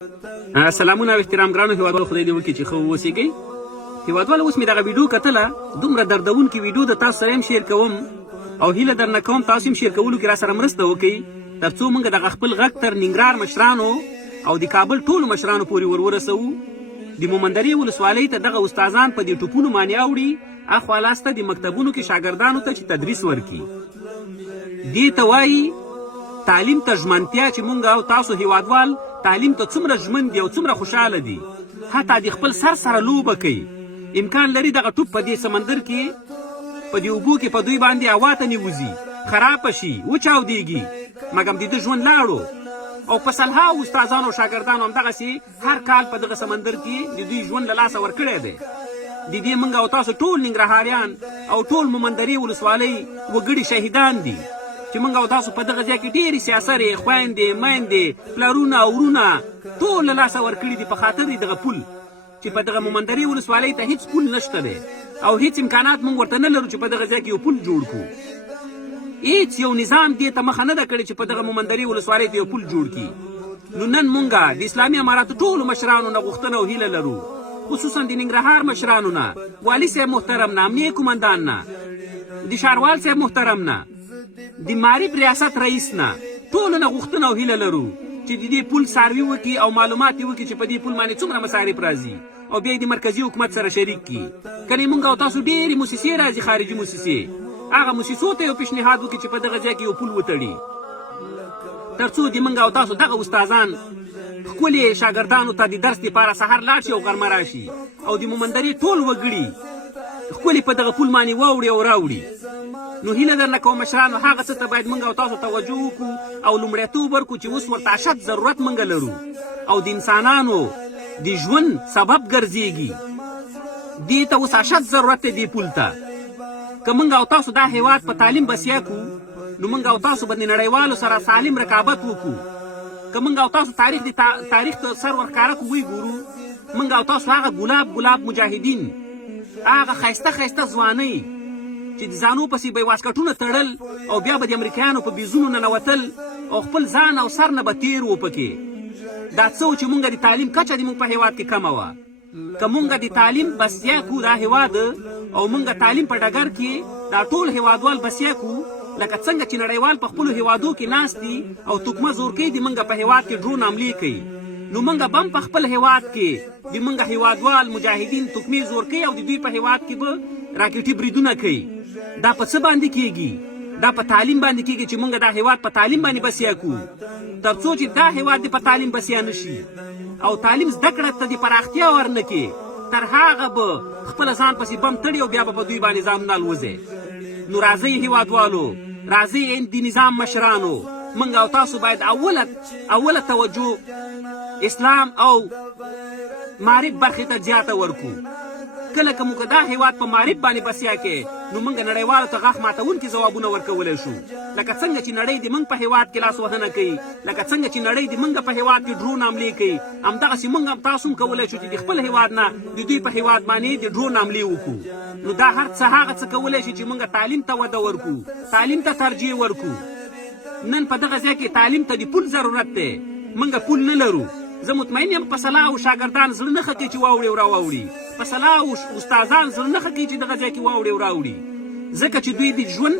سلامونه او احترام ګرانو هیوادوالو، خدای دې وکړي چې ښه واوسېږئ. هیوادوالو، اوس مې دغه ویډیو کتله، دومره دردونکې ویډیو د تاسو سره هم شیر کوم او هیله درنه کوم تاسو هم شیر کولو کې راسره مرسته وکړئ تر څو موږ دغه خپل غږ تر ننګرهار مشرانو او د کابل ټولو مشرانو پورې ورسوو. د مومندرې ولسوالۍ ته دغه استادان په دې ټوپونو باندې اوړي، اخوا لاسته د مکتبونو کې شاګردانو ته چې تدریس ورکړي. دې ته وایي تعلیم ته ژمنتیا، چې موږ او تاسو هیوادوال تعلیم ته څومره ژمن دي او څومره خوشحاله دي، حتی د خپل سر سره لوبه کوي. امکان لري دغه ټوپ په دې سمندر کې په دې اوبو کې په دوی باندې هوا ته نیوځي، خرابه شي، وچاودېږي، مګم د ده ژوند لاړو. او په سلهاو استادانو او شاګردانو همدغسې هر کال په دغه سمندر کې د دوی ژوند له لاسه ورکړی دی. د دې موږ او تاسو ټول ننګرهاریان او ټول مومندرې ولسوالۍ وګړي شهیدان دي چې موږ او تاسو په دغه ځای کې ډېرې سیاسرې، خویندې، میندې، پلرونه او ورونه ټول له لاسه ورکړي دي په خاطر د دغه پل، چې په دغه مومندرې ولسوالۍ ته هیڅ پل نشته دی او هیڅ امکانات موږ ورته نه لرو چې په دغه ځای کې یو پل جوړ کړو. هیڅ یو نظام دې ته مخه نه ده کړې چې په دغه مومندرې ولسوالۍ ته یو پل جوړ کړي. نو نن موږ د اسلامي اماراتو ټولو مشرانو نه غوښتنه او هیله لرو، خصوصا د ننګرهار مشرانو نه، والي صاحب محترم نه، امنیه قمندان نه، د ښاروال صاحب محترم نه، د معرف ریاست رئیس نه، ټولو نه غوښتنه او هیله لرو چې د دې پل څاروي وکړي او معلومات یې وکړي چې په دې پل باندې څومره مصارف راځي او بیا یې د مرکزي حکومت سره شریک کړي. کله موږ او تاسو ډېرې موسسې راځي، خارجي موسسې، هغه موسسو ته یو پیشنهاد وکړي چې په دغه ځای کې یو پل وتړي تر څو د موږ او تاسو دغه استادان ښکلې شاګردانو ته د درس دپاره سهار لاړ شي او غرمه راشي او د مومندرې ټول وګړي ښکلې په دغه پل باندې واوړي او راوړي. نو هیله درنه کوم مشرانو، هغه څه ته باید موږ او تاسو توجه وکړو او لومړیتوب ورکړو چې اوس ورته اشد ضرورت موږ لرو او د انسانانو د ژوند سبب ګرځېږي. دې ته اوس اشد ضرورت دی، دې پل ته. که موږ او تاسو دا هیواد په تعلیم بسیا کړو نو موږ او تاسو به د نړیوالو سره سالم رقابت وکړو. که موږ او تاسو تاریخ ته سر ورښکاره کړو وګورو، موږ او تاسو هغه ګلاب مجاهدین، هغه ښایسته ښایسته ځوانۍ چې د ځانو پسې به یې واسکټونه تړل او بیا به د امریکایانو په بیزونو ننوتل او خپل ځان او سر نه به تېر و پکې. دا څه و چې موږ د تعلیم کچه د موږ په هیواد کې کمه وه. که موږ د تعلیم بسیا کړو دا هیواد او موږ تعلیم په ډګر کې دا ټول هیوادوال بسیا کړو، لکه څنګه چې نړیوال په خپلو هیوادو کې ناست دي او توکمه زور کوي د موږ په هیواد کې ډرون حملې کوي، نو موږ به هم په خپل هیواد کې د موږ هیوادوال مجاهدین توکمې زور کوي او د دوی په هیواد کې به راکټي بریدونه کوي. دا په څه باندې کیږي؟ دا په تعلیم باندې کیږي چې موږ دا هیواد په تعلیم باندې بسیا کړو تر څو چې دا هیواد په تعلیم بسیا نشي او تعلیم زده کړه ته د پراختیا ورنکړي، تر هغه به خپل ځان پسې بم تړي او بیا به په دوی باندې ځانونه الوځي. نو راځئ هیوادوالو، راځئ د نظام مشرانو، موږ او تاسو باید اوله توجه اسلام او معرف برخې ته زیاته ورکړو. کله که موږ دا هیواد په معرف باندې بسیا کې نو موږ نړیوالو ته غاښ ماتونکي ځوابونه ورکولی شو، لکه څنګه چې نړۍ د موږ په هیواد کې لاس وهنه کوي، لکه څنګه چې نړۍ د موږ په هیواد کې ډرون حملې کوي، همدغسې موږ هم تاسو هم کولی شو چې د خپل هیواد نه د دوی په هیواد باندې د ډرون حملې وکړو. نو دا هر څه هغه څه کولی شي چې موږ تعلیم ته وده ورکړو، تعلیم ته ترجیح ورکړو. نن په دغه ځای کې تعلیم ته د پول ضرورت دی، موږ پول نه لرو. زه مطمئن یم په سلاو شاګردان زړه نه ښه کوي چې واوړي او راواوړي، په سلاو استادان زړه نه ښه کوي چې دغه ځای کې واوړي او راوړي، ځکه چې دوی د ژوند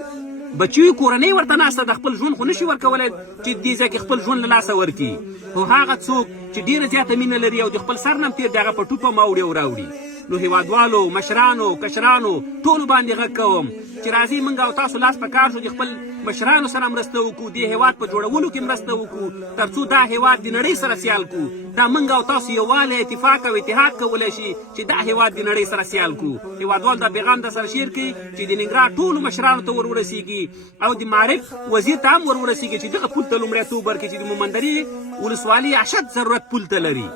بچیو کورنۍ ورته ناسته ده، خپل ژوند خو نشي ورکولی چې دې ځای کې خپل ژوند له لاسه ورکړي. خو هغه څوک چې ډېره زیاته مینه لري او د خپل سر نه هم تېر دی، هغه په ټوپه واوړي او راوړي. نو هیوادوالو، مشرانو، کشرانو ټولو باندې غږ کوم چې راځئ موږ او تاسو لاس په کار شو د خپل مشرانو سره مرسته وکړو، د هیواد په جوړولو کې مرسته وکړو تر څو دا هیواد د نړۍ سره سیال کړو. دا موږ او تاسو یووالی، اتفاق او اتحاد کولی شي چې دا هیواد د نړۍ سره سیال کړو. هیوادوال دا پیغام در سره شیر کړي چې د ننګرهار ټولو مشرانو ته ورسیږي او د معرف وزیر ته هم ورسیږي چې دغه پل ته لومړیتوب ورکړي چې د مومندرې ولسوالۍ اشد ضرورت پل ته لري.